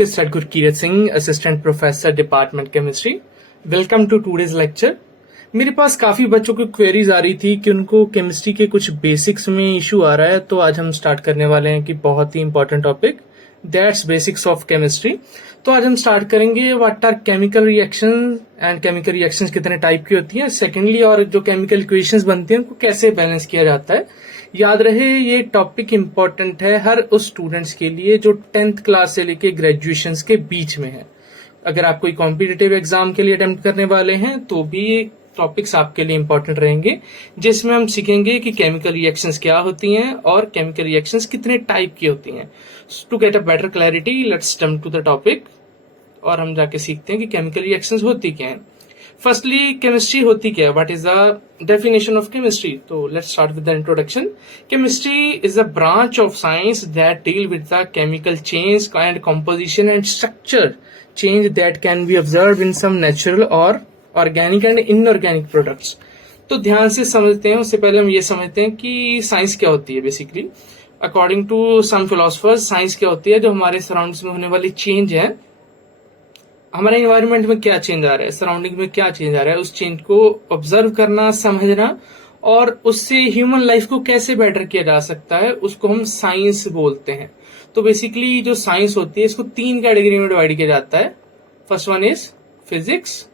Mr. Gurkirat Singh, Assistant Professor, Department Chemistry. Welcome to today's lecture. मेरे पास काफी बच्चों की क्वेरीज आ रही थी कि उनको केमिस्ट्री के कुछ बेसिक्स में इशू आ रहा है, तो आज हम स्टार्ट करने वाले हैं कि बहुत ही important topic, that's basics of chemistry. तो आज हम स्टार्ट करेंगे what are chemical reaction and chemical reactions कितने टाइप की होती हैं, सेकेंडली और जो केमिकल इक्वेशंस बनती हैं उनको कैसे बैलेंस किया जाता है। याद रहे ये टॉपिक इंपॉर्टेंट है हर उस स्टूडेंट्स के लिए जो 10th क्लास से लेके ग्रेजुएशन के बीच में है। अगर आप कोई कॉम्पिटिटिव एग्जाम के लिए अटेम्प्ट करने वाले हैं तो भी ये टॉपिक्स आपके लिए इंपॉर्टेंट रहेंगे, जिसमें हम सीखेंगे कि केमिकल रिएक्शंस क्या होती हैं और केमिकल रिएक्शंस कितने टाइप की होती हैं। To get a better clarity let's jump to the topic और हम जाके सीखते हैं कि केमिकल रिएक्शंस होती क्या हैं। फर्स्टली केमिस्ट्री होती क्या है, what is the definition of chemistry. तो let's start with the introduction. Chemistry is a branch of science that deal with the chemical change and composition and structure change that can be observe in some natural और organic and inorganic products. तो ध्यान से समझते हैं, उससे पहले हम ये समझते हैं कि साइंस क्या होती है। Basically according to some philosophers science क्या होती है, जो हमारे सराउंडिंग्स में होने वाली चेंज है, हमारे एनवायरनमेंट में क्या चेंज आ रहा है, सराउंडिंग में क्या चेंज आ रहा है, उस चेंज को ऑब्जर्व करना, समझना और उससे ह्यूमन लाइफ को कैसे बेटर किया जा सकता है, उसको हम साइंस बोलते हैं। तो बेसिकली जो साइंस होती है इसको 3 कैटेगरी में डिवाइड किया जाता है। First one is physics,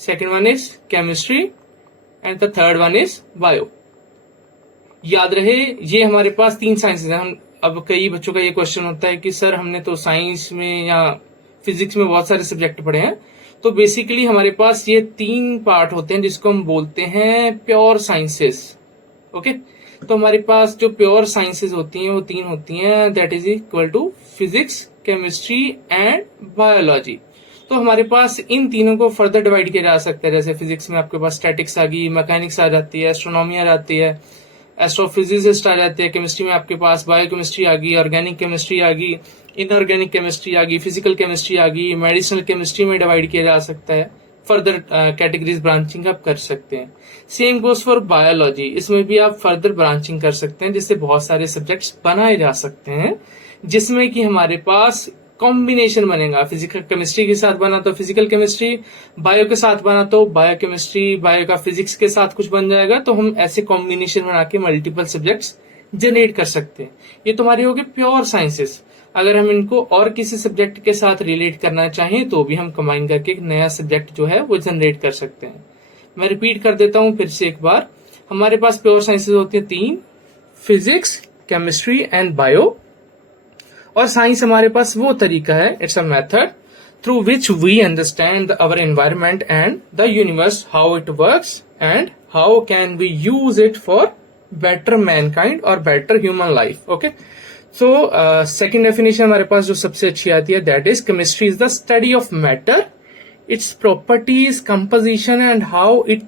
second one is chemistry and the third one is bio. याद रहे ये हमारे पास 3 साइंसेज हैं। हम अब कई बच्चों का ये क्वेश्चन होता है कि सर हमने तो साइंस में या फिजिक्स में बहुत सारे सब्जेक्ट पढ़े हैं। तो बेसिकली हमारे पास ये 3 पार्ट होते हैं जिसको हम बोलते हैं प्योर साइंसेस। ओके, तो हमारे पास जो प्योर साइंसेस होती हैं वो 3 होती हैं, that is equal to physics, chemistry and biology. तो हमारे पास इन तीनों को फर्दर डिवाइड किया जा सकता है। जैसे फिजिक्स में आपके पास स्टैटिक्स आ गई, मैकेनिक्स आ जाती है, एस्ट्रोनॉमी आ जाती है, एस्ट्रोफिजिसिस्ट आ जाते हैं। केमिस्ट्री में आपके पास बायोकेमिस्ट्री आ गई, ऑर्गेनिक केमिस्ट्री आ गई, इनऑर्गेनिक केमिस्ट्री आ गई, फिजिकल केमिस्ट्री आ गई, मेडिसिनल केमिस्ट्री में डिवाइड किया जा सकता है। फर्दर कैटेगरीज ब्रांचिंग आप कर सकते हैं। सेम गोज फॉर बायोलॉजी, इसमें भी आप फर्दर ब्रांचिंग कर सकते हैं, जिससे बहुत सारे सब्जेक्ट्स बनाए जा सकते हैं, जिसमें कि हमारे पास कॉम्बिनेशन बनेगा। फिजिकल केमिस्ट्री के साथ बना तो फिजिकल केमिस्ट्री, बायो के साथ बना तो बायो केमिस्ट्री, बायो का फिजिक्स के साथ कुछ बन जाएगा। तो हम ऐसे कॉम्बिनेशन बना के मल्टीपल सब्जेक्ट्स जनरेट कर सकते हैं। ये तुम्हारे हो गए प्योर साइंसेस। अगर हम इनको और किसी सब्जेक्ट के साथ रिलेट करना चाहें तो भी हम कंबाइन करके एक नया सब्जेक्ट जो है वो जनरेट कर सकते हैं। मैं रिपीट कर देता हूं फिर से एक बार। हमारे पास प्योर साइंसेस होती है 3, फिजिक्स, केमिस्ट्री एंड बायो। और साइंस हमारे पास वो तरीका है, it's a method through which we understand our environment and the universe, how it works and how can we use it for better mankind और better human life. Okay, so second definition हमारे पास जो सबसे अच्छी आती है, that is chemistry is the study of matter, its properties, composition and how it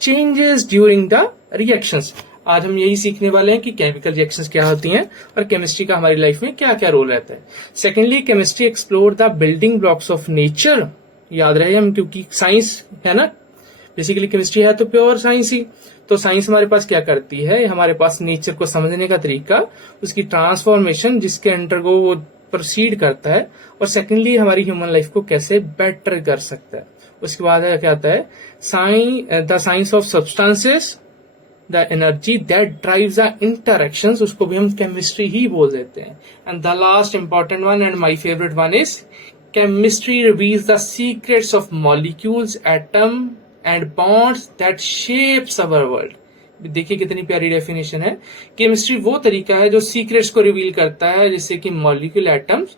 changes during the reactions. आज हम यही सीखने वाले हैं कि केमिकल रिएक्शंस क्या होती हैं और केमिस्ट्री का हमारी लाइफ में क्या क्या रोल रहता है। Secondly chemistry explore the building blocks of nature. याद रहे हम, क्योंकि साइंस है ना, बेसिकली केमिस्ट्री है तो प्योर साइंस ही। तो साइंस हमारे पास क्या करती है, हमारे पास नेचर को समझने का तरीका, उसकी ट्रांसफॉर्मेशन जिसके अंडर वो प्रोसीड करता है, और सेकेंडली हमारी ह्यूमन लाइफ को कैसे बेटर कर सकता है। उसके बाद क्या आता है, the science of substances, the energy that drives the interactions, उसको भी हम केमिस्ट्री ही बोल देते हैं। And the last important one and my favourite one is chemistry reveals the secrets of molecules, atom and bonds that shapes our world. देखिए कितनी प्यारी definition है। केमिस्ट्री वो तरीका है जो सीक्रेट्स को रिवील करता है, जिससे कि मॉलिक्यूल, एटम्स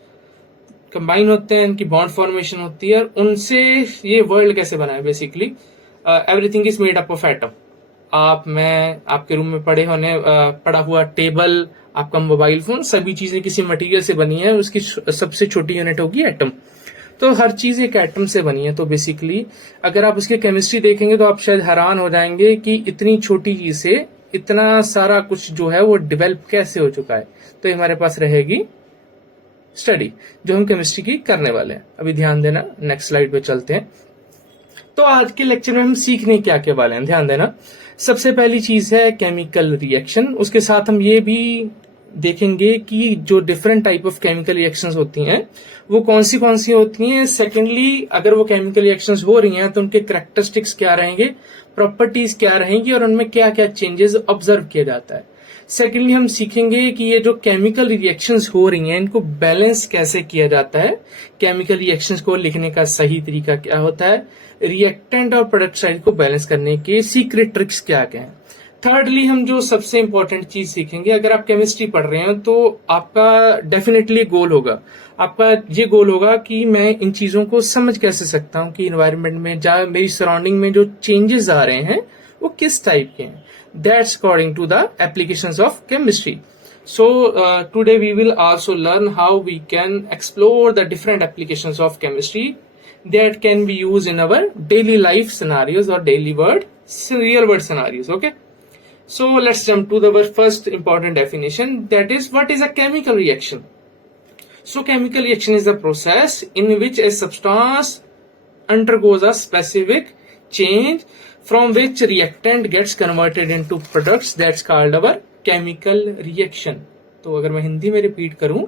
कंबाइन होते हैं, इनकी बॉन्ड फॉर्मेशन होती है और उनसे ये वर्ल्ड कैसे बना है। Basically everything is made up of atom. आप, मैं, आपके रूम में पड़ा हुआ टेबल, आपका मोबाइल फोन, सभी चीजें किसी मटेरियल से बनी है, उसकी सबसे छोटी यूनिट होगी एटम। तो हर चीज एक एटम से बनी है। तो बेसिकली अगर आप उसकी केमिस्ट्री देखेंगे तो आप शायद हैरान हो जाएंगे कि इतनी छोटी चीज से इतना सारा कुछ जो है वो डेवलप कैसे हो चुका है। तो हमारे पास रहेगी स्टडी जो हम केमिस्ट्री की करने वाले हैं। अभी ध्यान देना, नेक्स्ट स्लाइड पे चलते हैं। तो आज के लेक्चर में हम सीखने क्या क्या वाले हैं, ध्यान देना। सबसे पहली चीज है केमिकल रिएक्शन। उसके साथ हम ये भी देखेंगे कि जो different type of chemical reactions होती हैं वो कौन सी होती हैं। सेकेंडली, अगर वो केमिकल रिएक्शंस हो रही हैं तो उनके कैरेक्टरिस्टिक्स क्या रहेंगे, प्रॉपर्टीज क्या रहेंगी और उनमें क्या क्या चेंजेस ऑब्जर्व किया जाता है। सेकेंडली, हम सीखेंगे कि ये जो केमिकल रिएक्शंस हो रही हैं इनको बैलेंस कैसे किया जाता है, केमिकल रिएक्शंस को लिखने का सही तरीका क्या होता है, रिएक्टेंट और प्रोडक्ट साइड को बैलेंस करने के सीक्रेट ट्रिक्स क्या क्या हैं। थर्डली, हम जो सबसे इंपॉर्टेंट चीज सीखेंगे, अगर आप केमिस्ट्री पढ़ रहे हैं तो आपका डेफिनेटली गोल होगा, आपका ये गोल होगा कि मैं इन चीजों को समझ कैसे सकता हूं कि इन्वायरमेंट में जहाँ मेरी सराउंडिंग में जो चेंजेस आ रहे हैं वो किस टाइप के हैं। That's according to the applications of chemistry. So today we will also learn how we can explore the different applications of chemistry that can be used in our daily life scenarios or real world scenarios. Okay. So let's jump to our first important definition, that is, what is a chemical reaction? So chemical reaction is a process in which a substance undergoes a specific change from which reactant gets converted into products. That's called our chemical reaction. तो अगर मैं हिंदी में repeat करूं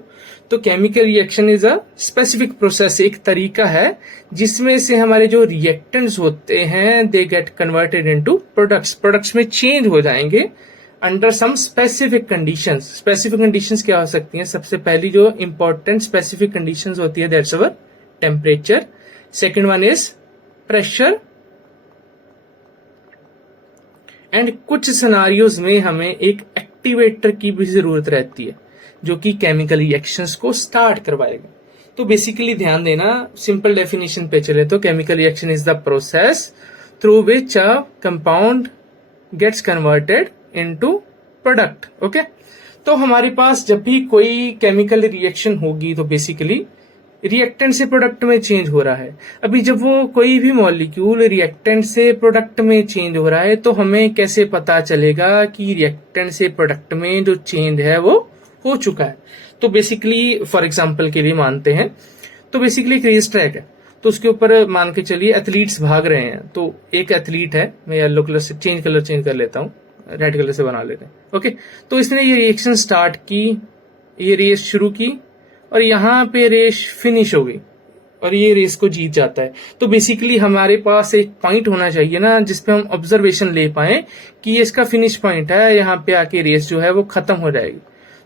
तो chemical reaction is a specific process, एक तरीका है जिसमें से हमारे जो रिएक्टेंट्स होते हैं they get converted into products, products में चेंज हो जाएंगे under some specific conditions. Specific conditions क्या हो सकती हैं? सबसे पहली जो इंपॉर्टेंट स्पेसिफिक कंडीशंस होती है that's our temperature, second one is pressure, and कुछ सिनारियोज में हमें एक एक्टिवेटर की भी जरूरत रहती है जो कि केमिकल रिएक्शंस को स्टार्ट करवाएगा. तो बेसिकली ध्यान देना, सिंपल डेफिनेशन पे चले तो chemical reaction is the process through which a compound gets converted into product. Okay, तो हमारे पास जब भी कोई केमिकल रिएक्शन होगी तो बेसिकली रिएक्टेंट से प्रोडक्ट में चेंज हो रहा है. अभी जब वो कोई भी मॉलिक्यूल रिएक्टेंट से प्रोडक्ट में चेंज हो रहा है तो हमें कैसे पता चलेगा कि रिएक्टेंट से प्रोडक्ट में जो चेंज है वो हो चुका है? तो बेसिकली फॉर एग्जांपल के लिए मानते हैं तो बेसिकली एक रेस ट्रैक है, तो उसके ऊपर मान के चलिए एथलीट्स भाग रहे हैं. तो एक एथलीट है, मैं येलो कलर से कलर चेंज कर लेता हूँ, रेड कलर से बना लेते हैं. ओके, तो इसने ये रिएक्शन स्टार्ट की, ये रेस शुरू की और यहाँ पे रेस फिनिश हो गई और ये रेस को जीत जाता है. तो बेसिकली हमारे पास एक पॉइंट होना चाहिए ना जिसपे हम ऑब्जर्वेशन ले पाए कि ये इसका फिनिश पॉइंट है, यहाँ पे आके रेस जो है वो खत्म हो जाएगी.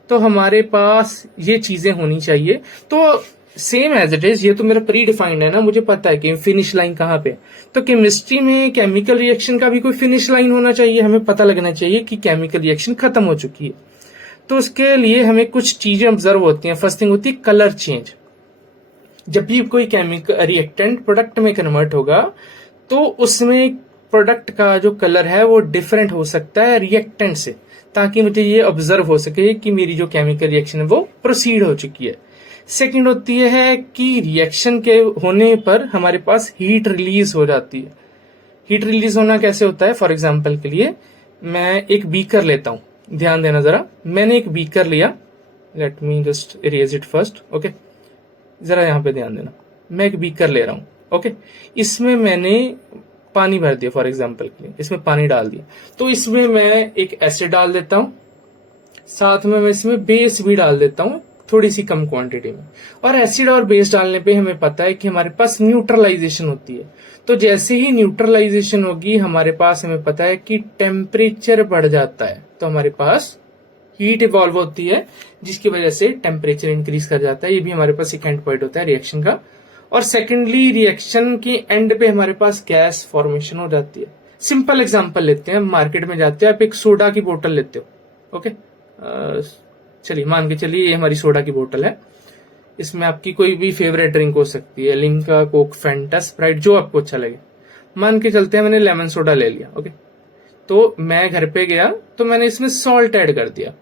तो हमारे पास ये चीजें होनी चाहिए. तो सेम एज इट इज, ये तो मेरा प्री डिफाइंड है ना, मुझे पता है कि फिनिश लाइन कहाँ पे. तो केमिस्ट्री में केमिकल रिएक्शन का भी कोई फिनिश लाइन होना चाहिए, हमें पता लगना चाहिए कि केमिकल रिएक्शन खत्म हो चुकी है. तो उसके लिए हमें कुछ चीजें ऑब्जर्व होती हैं. फर्स्ट थिंग होती है कलर चेंज. जब भी कोई केमिकल रिएक्टेंट प्रोडक्ट में कन्वर्ट होगा तो उसमें प्रोडक्ट का जो कलर है वो डिफरेंट हो सकता है रिएक्टेंट से, ताकि मुझे ये ऑब्जर्व हो सके कि मेरी जो केमिकल रिएक्शन है वो प्रोसीड हो चुकी है. सेकेंड होती है कि रिएक्शन के होने पर हमारे पास हीट रिलीज हो जाती है. हीट रिलीज होना कैसे होता है? फॉर एग्जाम्पल के लिए मैं एक बीकर लेता हूं, ध्यान देना जरा. मैंने एक बीकर लिया, let me just erase it first. Okay, जरा यहां पे ध्यान देना. मैं एक बीकर ले रहा हूं. ओके, इसमें मैंने पानी भर दिया, फॉर एग्जाम्पल के लिए इसमें पानी डाल दिया. तो इसमें मैं एक एसिड डाल देता हूं, साथ में मैं इसमें बेस भी डाल देता हूं थोड़ी सी कम क्वांटिटी में. और एसिड और बेस डालने पे हमें पता है कि हमारे पास न्यूट्रलाइजेशन होती है. तो जैसे ही न्यूट्रलाइजेशन होगी हमारे पास हमें पता है कि टेम्परेचर बढ़ जाता है. तो हमारे पास हीट इवॉल्व होती है जिसकी वजह से टेम्परेचर इंक्रीज कर जाता है. ये भी हमारे पास एक एंड पॉइंट होता है रिएक्शन का. और सेकेंडली रिएक्शन के एंड पे हमारे पास गैस फॉर्मेशन हो जाती है. सिंपल एग्जांपल लेते हैं, मार्केट में जाते हैं, आप एक सोडा की बोतल लेते हो. ओके, चलिए मान के चलिए ये हमारी सोडा की बोतल है. इसमें आपकी कोई भी फेवरेट ड्रिंक हो सकती है, लिम्का, कोक, फैंटा, स्प्राइट, जो आपको अच्छा लगे. मान के चलते हैं मैंने लेमन सोडा ले लिया. ओके, तो मैं घर पे गया तो मैंने इसमें सॉल्ट ऐड कर दिया.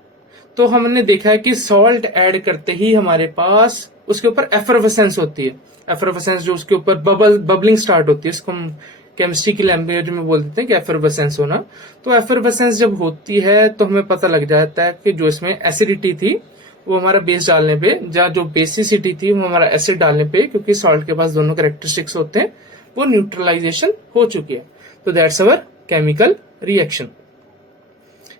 तो हमने देखा है कि सॉल्ट ऐड करते ही हमारे पास उसके ऊपर एफरवेसेंस होती है. एफरवेसेंस जो उसके ऊपर बबलिंग स्टार्ट होती है, इसको हम केमिस्ट्री की लैंग्वेज में बोल देते हैं कि एफरवेसेंस होना. तो एफरवेसेंस जब होती है तो हमें पता लग जाता है कि जो इसमें एसिडिटी थी वो हमारा बेस डालने पे, जहाँ जो बेसिसिटी थी वो हमारा एसिड डालने पे, क्योंकि सॉल्ट के पास दोनों कैरेक्टरिस्टिक्स होते हैं, वो न्यूट्रलाइजेशन हो चुकी है. तो दैट्स अवर केमिकल रिएक्शन.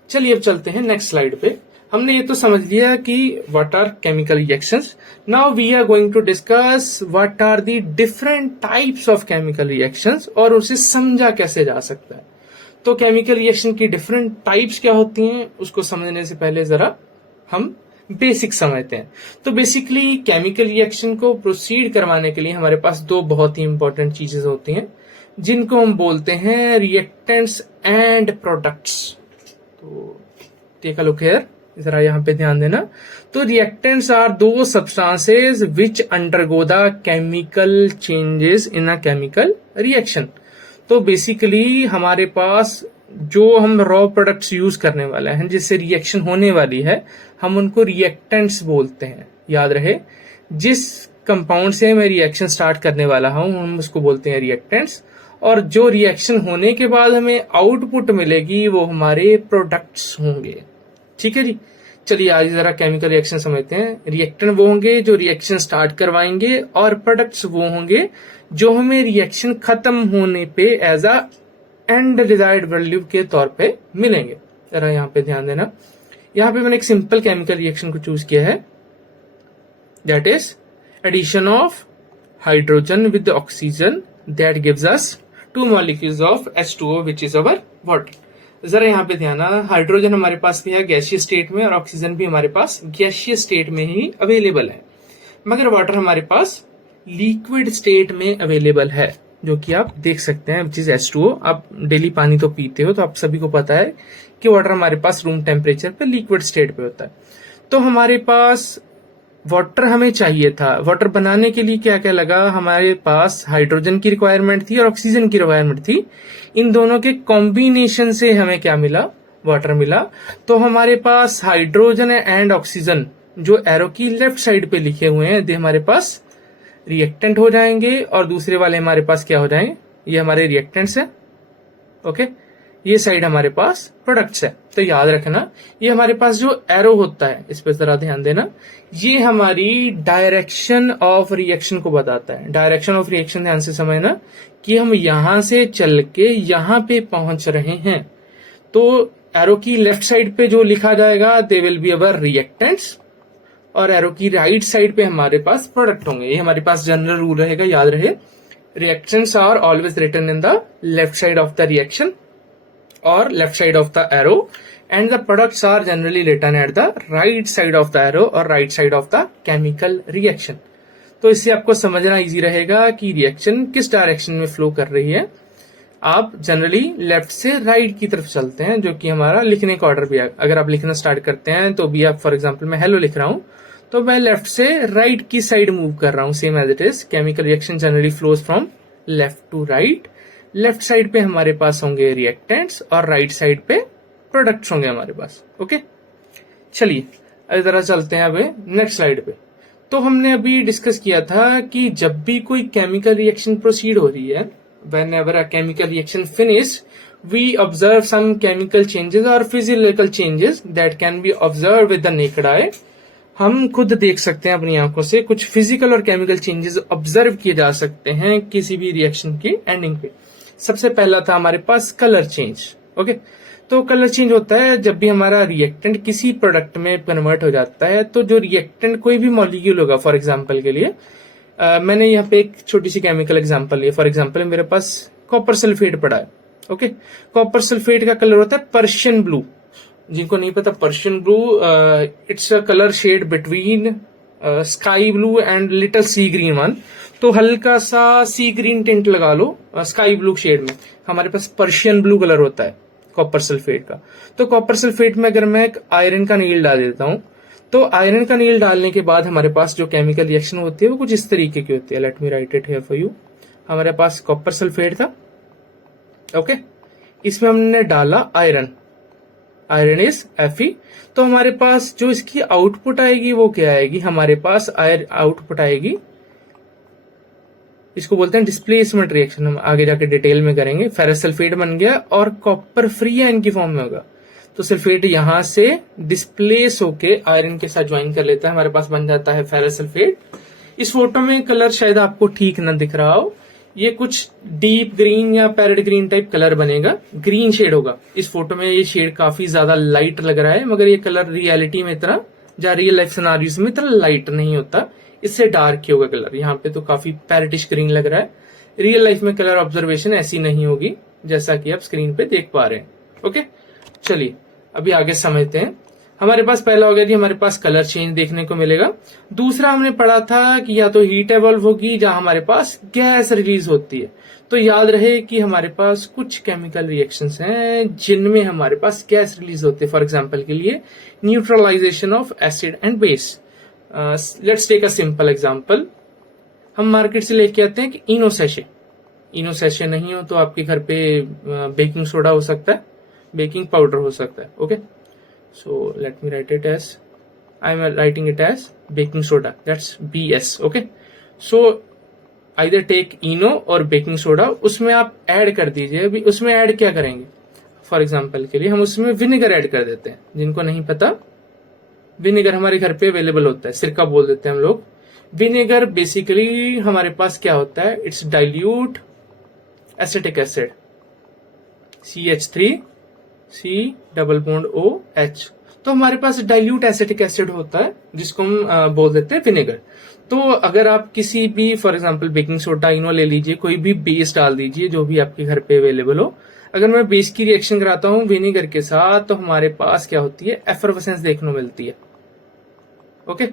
चलिए अब चलते हैं नेक्स्ट स्लाइड पे. हमने ये तो समझ लिया कि what are chemical reactions. Now we are going to discuss what are the different types of chemical reactions और उसे समझा कैसे जा सकता है. तो केमिकल रिएक्शन की डिफरेंट टाइप्स क्या होती हैं उसको समझने से पहले जरा हम बेसिक समझते हैं. तो बेसिकली केमिकल रिएक्शन को प्रोसीड करवाने के लिए हमारे पास दो बहुत ही इंपॉर्टेंट चीजें होती हैं जिनको हम बोलते हैं रिएक्टेंट्स एंड प्रोडक्ट्स. तो टेक अ लुक हियर, जरा यहाँ पे ध्यान देना. तो रिएक्टेंट्स आर दो substances which undergo the chemical changes in a chemical reaction. तो बेसिकली हमारे पास जो हम रॉ प्रोडक्ट्स यूज करने वाले हैं जिससे रिएक्शन होने वाली है हम उनको रिएक्टेंट्स बोलते हैं. याद रहे, जिस कंपाउंड से मैं रिएक्शन स्टार्ट करने वाला हूं हम उसको बोलते हैं रिएक्टेंट्स, और जो रिएक्शन होने के बाद हमें आउटपुट मिलेगी वो हमारे प्रोडक्ट्स होंगे. ठीक है जी. चलिए आज जरा केमिकल रिएक्शन समझते हैं. रिएक्टेंट वो होंगे जो रिएक्शन स्टार्ट करवाएंगे और प्रोडक्ट्स वो होंगे जो हमें रिएक्शन खत्म होने पे as a end desired value के तौर पे मिलेंगे. जरा यहाँ पे ध्यान देना. यहाँ पे मैंने एक सिंपल केमिकल रिएक्शन को चूज किया है, that is addition of hydrogen with oxygen that gives us 2 molecules of H2O which is our water. जरा यहाँ पे ध्यान, हाइड्रोजन हमारे पास भी है गैसीय स्टेट में और ऑक्सीजन भी हमारे पास गैसीय स्टेट में ही अवेलेबल है, मगर वाटर हमारे पास लिक्विड स्टेट में अवेलेबल है जो कि आप देख सकते हैं विच इज H2O. आप डेली पानी तो पीते हो तो आप सभी को पता है कि वाटर हमारे पास रूम टेम्परेचर पे लिक्विड स्टेट पे होता है. तो हमारे पास वाटर हमें चाहिए था. वाटर बनाने के लिए क्या क्या लगा, हमारे पास हाइड्रोजन की रिक्वायरमेंट थी और ऑक्सीजन की रिक्वायरमेंट थी. इन दोनों के कॉम्बिनेशन से हमें क्या मिला, वाटर मिला. तो हमारे पास हाइड्रोजन एंड ऑक्सीजन जो एरो की लेफ्ट साइड पे लिखे हुए हैं ये हमारे पास रिएक्टेंट हो जाएंगे और दूसरे वाले हमारे पास क्या हो जाएंगे, ये हमारे रिएक्टेंट्स है. ओके, ये साइड हमारे पास प्रोडक्ट्स है. तो याद रखना ये हमारे पास जो एरो होता है इस पर जरा ध्यान देना, ये हमारी डायरेक्शन ऑफ रिएक्शन को बताता है. डायरेक्शन ऑफ रिएक्शन ध्यान से समझना कि हम यहां से चल के यहां पे पहुंच रहे हैं. तो एरो की लेफ्ट साइड पे जो लिखा जाएगा they will be our reactants और एरो की राइट साइड पे हमारे पास प्रोडक्ट होंगे. ये हमारे पास जनरल रूल रहेगा, याद रहे. Reactants are always written in the left side of the reaction or left side of the arrow and the products are generally written at the right side of the arrow or right side of the chemical reaction. तो इससे आपको समझना easy रहेगा कि reaction किस direction में flow कर रही है. आप जनरली लेफ्ट से राइट की तरफ चलते हैं जो कि हमारा लिखने का ऑर्डर भी है. अगर आप लिखना स्टार्ट करते हैं तो भी आप फॉर एग्जाम्पल मैं हेलो लिख रहा हूं तो मैं लेफ्ट से राइट की साइड मूव कर रहा हूं, same as it is. Chemical reaction generally flows from left to right. Left side पे हमारे पास होंगे रिएक्टेंट्स और राइट साइड पे प्रोडक्ट्स होंगे हमारे पास. ओके, चलिए अभी जरा चलते हैं अभी नेक्स्ट स्लाइड पे. तो हमने अभी डिस्कस किया था कि जब भी कोई केमिकल रिएक्शन प्रोसीड हो रही है, whenever a chemical reaction finish we observe some chemical changes और physical changes that can be observe with the naked eye. हम खुद देख सकते हैं अपनी आंखों से कुछ फिजिकल और केमिकल चेंजेस ऑब्जर्व किए जा सकते हैं किसी भी रिएक्शन की एंडिंग पे. सबसे पहला था हमारे पास कलर चेंज. ओके, तो कलर चेंज होता है जब भी हमारा रिएक्टेंट किसी प्रोडक्ट में कन्वर्ट हो जाता है. तो जो रिएक्टेंट कोई भी मॉलिक्यूल होगा, फॉर एग्जांपल के लिए मैंने यहाँ पे एक छोटी सी केमिकल एग्जांपल ली. फॉर एग्जांपल मेरे पास कॉपर सल्फेट पड़ा है. ओके, कॉपर सल्फेट का कलर होता है पर्शियन ब्लू. जिनको नहीं पता, Persian blue it's a colour shade between sky blue and little sea green one. तो हल्का सा सी ग्रीन टिंट लगा लो स्काई ब्लू शेड में, हमारे पास पर्शियन ब्लू कलर होता है कॉपर सल्फेट का. तो कॉपर सल्फेट में अगर मैं एक आयरन का नील डाल देता हूं तो आयरन का नील डालने के बाद हमारे पास जो केमिकल रिएक्शन होती है वो कुछ इस तरीके की होती है. Let me right it here for you. हमारे पास कॉपर सल्फेट था. ओके, इसमें हमने डाला आयरन, आयरन इज Fe. तो हमारे पास जो इसकी आउटपुट आएगी वो क्या आएगी, हमारे पास आउटपुट आएगी, इसको बोलते हैं डिस्प्लेसमेंट रिएक्शन. हम आगे जाके डिटेल में करेंगे. फेरस सल्फेट बन गया और कॉपर फ्री आयन की फॉर्म में होगा. तो सल्फेट यहां से डिस्प्लेस होके आयरन के साथ ज्वाइन कर लेता है, हमारे पास बन जाता है फेरस सल्फेट. इस फोटो में कलर शायद आपको ठीक ना दिख रहा हो, ये कुछ डीप ग्रीन या पैरेट ग्रीन टाइप कलर बनेगा, ग्रीन शेड होगा। इस फोटो में ये शेड काफी ज्यादा लाइट लग रहा है, मगर ये कलर रियलिटी में इतना या रियल लाइफ सिनारियोस में इतना लाइट नहीं होता, इससे डार्क ही होगा कलर। यहाँ पे तो काफी पैरेटिश ग्रीन लग रहा है। रियल लाइफ में कलर ऑब्जर्वेशन ऐसी नहीं होगी जैसा कि आप स्क्रीन पे देख पा रहे हैं। ओके, चलिए अभी आगे समझते हैं। हमारे पास पहला हो गया जी, हमारे पास कलर चेंज देखने को मिलेगा। दूसरा हमने पढ़ा था कि या तो हीट एवॉल्व होगी जहां हमारे पास गैस रिलीज होती है। तो याद रहे कि हमारे पास कुछ केमिकल रिएक्शंस हैं जिनमें हमारे पास गैस रिलीज होती है। फॉर एग्जांपल के लिए neutralisation of acid and base. Let's take a simple example. हम मार्केट से लेके आते हैं कि इनो सैशे। इनो सैशे नहीं हो तो आपके घर पे बेकिंग सोडा हो सकता है, बेकिंग पाउडर हो सकता है। Okay, so let me write it as, I am writing it as baking soda, that's BS. okay, so either take Eno और baking soda, उसमें आप ऐड कर दीजिए। अभी उसमें ऐड क्या करेंगे, फॉर एग्जांपल के लिए हम उसमें विनेगर ऐड कर देते हैं। जिनको नहीं पता, विनेगर हमारे घर पे अवेलेबल होता है, सिरका बोल देते हैं हम लोग। विनेगर बेसिकली हमारे पास क्या होता है, it's dilute acetic acid CH3C double bond OH। तो हमारे पास डाइल्यूट एसिटिक एसिड होता है जिसको हम बोल देते हैं विनेगर। तो अगर आप किसी भी, फॉर एग्जांपल बेकिंग सोडा, इनो ले लीजिए, कोई भी बेस डाल दीजिए जो भी आपके घर पे अवेलेबल हो। अगर मैं बेस की रिएक्शन कराता हूं विनेगर के साथ तो हमारे पास क्या होती है, एफरवेसेंस देखने को मिलती है। ओके,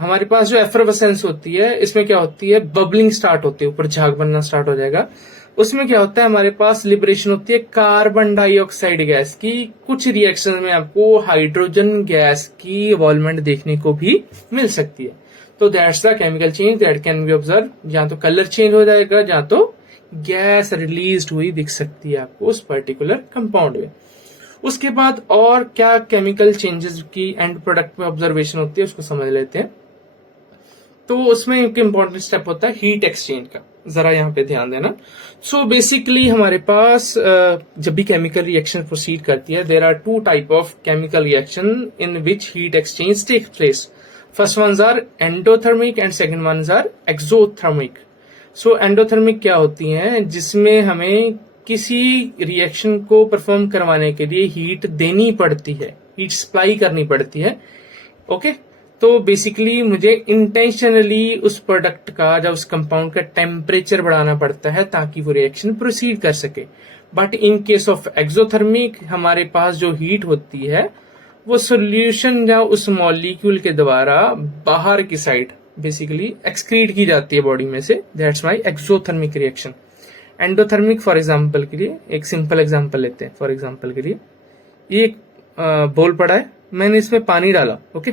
हमारे पास जो एफरवेसेंस होती है इसमें क्या होती है, बबलिंग स्टार्ट होती है, ऊपर झाग बनना स्टार्ट हो जाएगा। उसमें क्या होता है, हमारे पास लिबरेशन होती है कार्बन डाइऑक्साइड गैस की। कुछ रिएक्शन में आपको हाइड्रोजन गैस की इवॉल्वमेंट देखने को भी मिल सकती है। तो that's the chemical change that can be observe. जहां तो कलर चेंज हो जाएगा, जहां तो गैस रिलीज हुई दिख सकती है आपको उस पर्टिकुलर कंपाउंड में। उसके बाद और क्या केमिकल चेंजेस की एंड प्रोडक्ट में ऑब्जर्वेशन होती है उसको समझ लेते हैं। तो उसमें एक इंपॉर्टेंट स्टेप होता है हीट एक्सचेंज का, जरा यहाँ पे ध्यान देना। सो बेसिकली हमारे पास जब भी केमिकल रिएक्शन प्रोसीड करती है, there are two type of chemical reaction in which heat exchange take place. First ones are endothermic and second ones are exothermic. So endothermic क्या होती हैं, जिसमें हमें किसी रिएक्शन को परफॉर्म करवाने के लिए हीट देनी पड़ती है, हीट सप्लाई करनी पड़ती है। ओके, तो बेसिकली मुझे इंटेंशनली उस प्रोडक्ट का या उस कंपाउंड का टेम्परेचर बढ़ाना पड़ता है ताकि वो रिएक्शन प्रोसीड कर सके। But in case of exothermic हमारे पास जो हीट होती है वो सोल्यूशन या उस मॉलिक्यूल के द्वारा बाहर की साइड बेसिकली एक्सक्रीट की जाती है बॉडी में से। That's my exothermic reaction. Endothermic for example के लिए एक सिंपल एग्जांपल लेते हैं। फॉर एग्जांपल के लिए ये एक बोल पड़ा है, मैंने इसमें पानी डाला। ओके,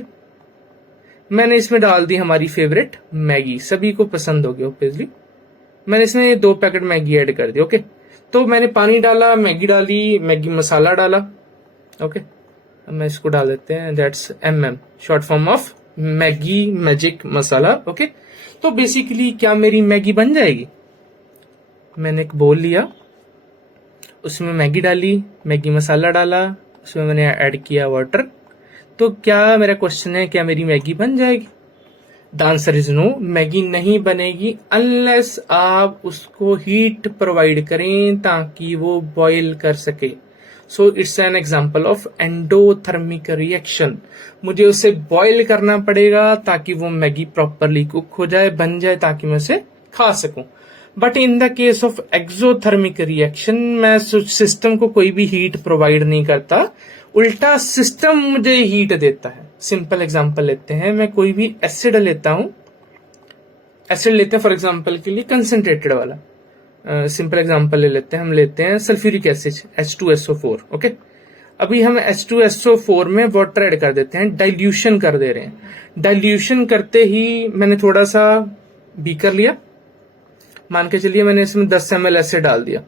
मैंने इसमें डाल दी हमारी फेवरेट मैगी, सभी को पसंद होगी ऑब्वियसली। मैंने इसमें 2 पैकेट मैगी ऐड कर दी। ओके, तो मैंने पानी डाला, मैगी डाली, मैगी मसाला डाला। ओके, अब मैं इसको डाल देते हैं, that's MM, short form of Maggi magic masala. Okay, तो बेसिकली क्या मेरी मैगी बन जाएगी। मैंने एक बोल लिया, उसमें मैगी डाली, मैगी मसाला डाला, उसमें मैंने ऐड किया वाटर। तो क्या मेरा क्वेश्चन है, क्या मेरी मैगी बन जाएगी। The answer is no, Maggi नहीं बनेगी अनलेस आप उसको हीट प्रोवाइड करें ताकि वो बॉईल कर सके। So it's an example of endothermic reaction. मुझे उसे बॉईल करना पड़ेगा ताकि वो मैगी प्रॉपरली कुक हो जाए, बन जाए, ताकि मैं उसे खा सकूं। But in the case of exothermic reaction मैं सिस्टम को कोई भी हीट प्रोवाइड नहीं करता, उल्टा सिस्टम मुझे हीट देता है। सिंपल एग्जांपल लेते हैं, मैं कोई भी एसिड लेता हूं, एसिड लेते हैं फॉर एग्जांपल के लिए कंसंट्रेटेड वाला। सिंपल एग्जांपल ले लेते हैं, हम लेते हैं सल्फ्यूरिक एसिड H2SO4। ओके, अभी हम H2SO4 में वाटर ऐड कर देते हैं, डाइल्यूशन कर दे रहे हैं। डाइल्यूशन करते ही मैंने थोड़ा सा बीकर लिया, मान के चलिए मैंने इसमें 10 ml एसिड डाल दिया।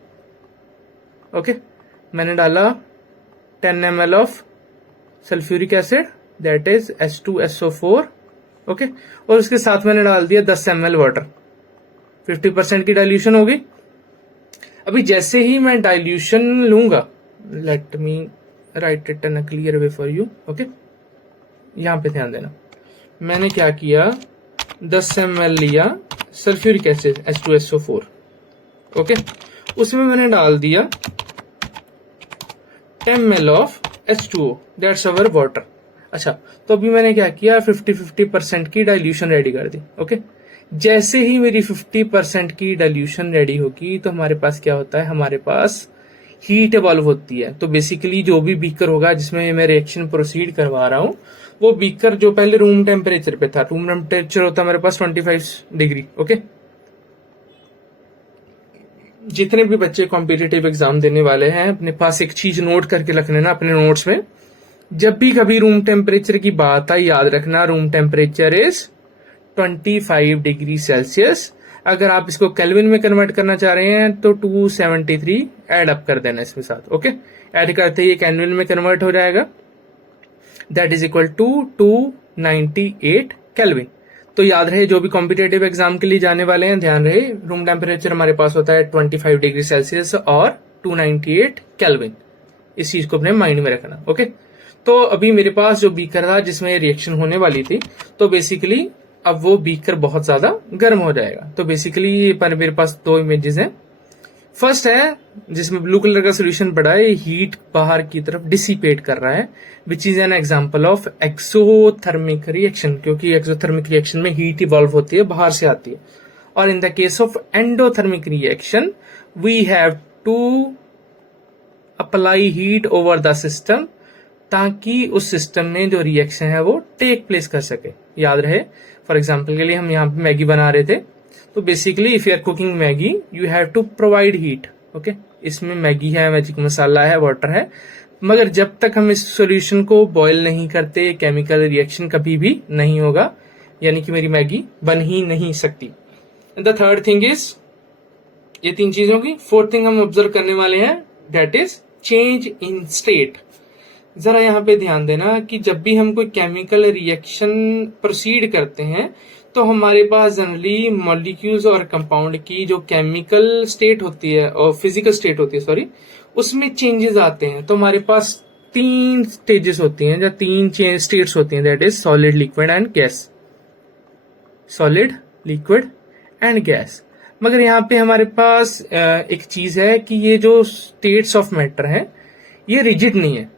ओके, मैंने डाला 10 ml of sulphuric acid, that is H2SO4। Okay, और उसके साथ मैंने डाल दिया 10 ml वाटर, 50% की डाइल्यूशन होगी। अभी जैसे ही मैं डाइल्यूशन लूंगा, let me right it in a clear way for you. Okay, यहां पे ध्यान देना, मैंने क्या किया, 10 ml लिया सल्फ्यूरिक एसिड H2SO4। ओके, उसमें मैंने डाल दिया 10 ml of H2O, that's our water. अच्छा, तो अभी मैंने क्या किया, 50-50% की डाइल्यूशन रेडी कर दी। ओके, जैसे ही मेरी 50% की डाइल्यूशन रेडी होगी तो हमारे पास क्या होता है, हमारे पास हीट इवॉल्व होती है। तो बेसिकली जो भी बीकर होगा जिसमें मैं रिएक्शन प्रोसीड करवा रहा हूं, वो बीकर जो पहले रूम टेम्परेचर पे था, रूम टेम्परेचर होता है मेरे पास 25 डिग्री। ओके, जितने भी बच्चे कॉम्पिटिटिव एग्जाम देने वाले हैं, अपने पास एक चीज नोट करके रख लेना अपने नोट्स में, जब भी कभी रूम टेम्परेचर की बात आए याद रखना room temperature is 25 degree Celsius. अगर आप इसको केल्विन में कन्वर्ट करना चाह रहे हैं तो 273 ऐड अप कर देना इसमें साथ। ओके, ऐड करते ही केल्विन में कन्वर्ट हो जाएगा, that is equal to 298 kelvin. तो याद रहे, जो भी कॉम्पिटेटिव एग्जाम के लिए जाने वाले हैं, ध्यान रहे रूम टेम्परेचर हमारे पास होता है 25 डिग्री सेल्सियस और 298 केल्विन। इस चीज को अपने माइंड में रखना। ओके, तो अभी मेरे पास जो बीकर था जिसमें रिएक्शन होने वाली थी, तो बेसिकली अब वो बीकर बहुत ज्यादा गर्म हो जाएगा। तो बेसिकली पर मेरे पास दो इमेजेस हैं। फर्स्ट है जिसमें ब्लू कलर का सोल्यूशन पड़ा है, हीट बाहर की तरफ डिसिपेट कर रहा है, which is an example of exothermic reaction, क्योंकि एक्सोथर्मिक रिएक्शन में हीट इवॉल्व होती है, बाहर से आती है। और in the case of endothermic reaction we have to apply heat over the system, ताकि उस सिस्टम में जो रिएक्शन है वो टेक प्लेस कर सके। याद रहे, फॉर एग्जाम्पल के लिए हम यहाँ पे मैगी बना रहे थे, तो basically if you are cooking Maggi you have to provide heat. Okay, इसमें मैगी है, मैजिक मसाला है, वाटर है, मगर जब तक हम इस सॉल्यूशन को बॉयल नहीं करते केमिकल रिएक्शन कभी भी नहीं होगा, यानी कि मेरी मैगी बन ही नहीं सकती। द थर्ड थिंग इज, ये तीन चीजों की फोर्थ थिंग हम ऑब्जर्व करने वाले हैं, that is change in state. जरा यहाँ पे ध्यान देना कि जब भी हम कोई केमिकल रिएक्शन प्रोसीड करते हैं तो हमारे पास जनरली मॉलिक्यूल्स और कंपाउंड की जो केमिकल स्टेट होती है और फिजिकल स्टेट होती है, सॉरी, उसमें चेंजेस आते हैं। तो हमारे पास तीन स्टेजेस होती हैं, या तीन स्टेट्स होती हैं, that is solid, liquid and gas. Solid, liquid and gas. मगर यहाँ पे हमारे पास एक चीज है कि ये जो स्टेट्स ऑफ मैटर है ये रिजिड नहीं है।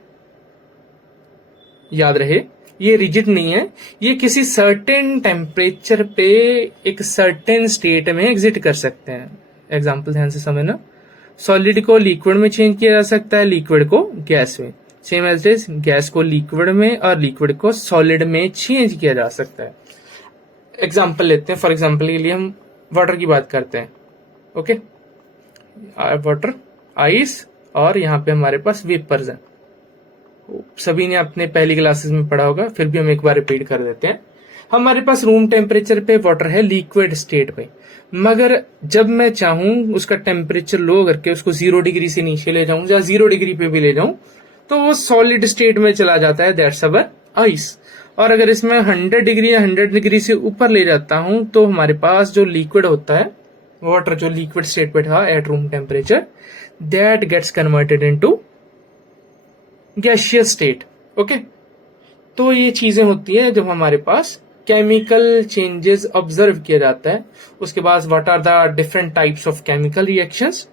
याद रहे, ये रिजिड नहीं है, ये किसी सर्टेन टेम्परेचर पे एक सर्टेन स्टेट में एग्जिट कर सकते हैं। एग्जांपल ध्यान से समझना, सॉलिड को लिक्विड में चेंज किया जा सकता है, लिक्विड को गैस में, सेम एज इज गैस को लिक्विड में और लिक्विड को सॉलिड में चेंज किया जा सकता है। एग्जाम्पल लेते हैं, फॉर एग्जाम्पल के लिए हम वाटर की बात करते हैं। ओके, वाटर, आइस, और यहाँ पे हमारे पास वेपर्स हैं। सभी ने अपने पहली क्लासेस में पढ़ा होगा, फिर भी हम एक बार रिपीट कर देते हैं। हमारे पास रूम टेम्परेचर पे वाटर है लिक्विड स्टेट पे, मगर जब मैं चाहूं उसका टेम्परेचर लो करके उसको 0 डिग्री से नीचे ले जाऊं या 0 डिग्री पे भी ले जाऊं तो वो सॉलिड स्टेट में चला जाता है, दैट्स अवर आइस। और अगर इसमें 100 डिग्री या 100 डिग्री से ऊपर ले जाता हूं तो हमारे पास जो लिक्विड होता है, वाटर जो लिक्विड स्टेट पे था at room temperature, that gets converted into gaseous state. Okay, तो ये चीजें होती है जब हमारे पास केमिकल चेंजेस ऑब्जर्व किया जाता है। उसके बाद what are the different types of chemical reactions,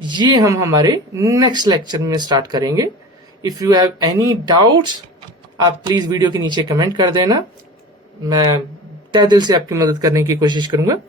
ये हम हमारे नेक्स्ट लेक्चर में स्टार्ट करेंगे। If you have any doubts आप प्लीज वीडियो के नीचे कमेंट कर देना, मैं तहे दिल से आपकी मदद करने की कोशिश करूंगा।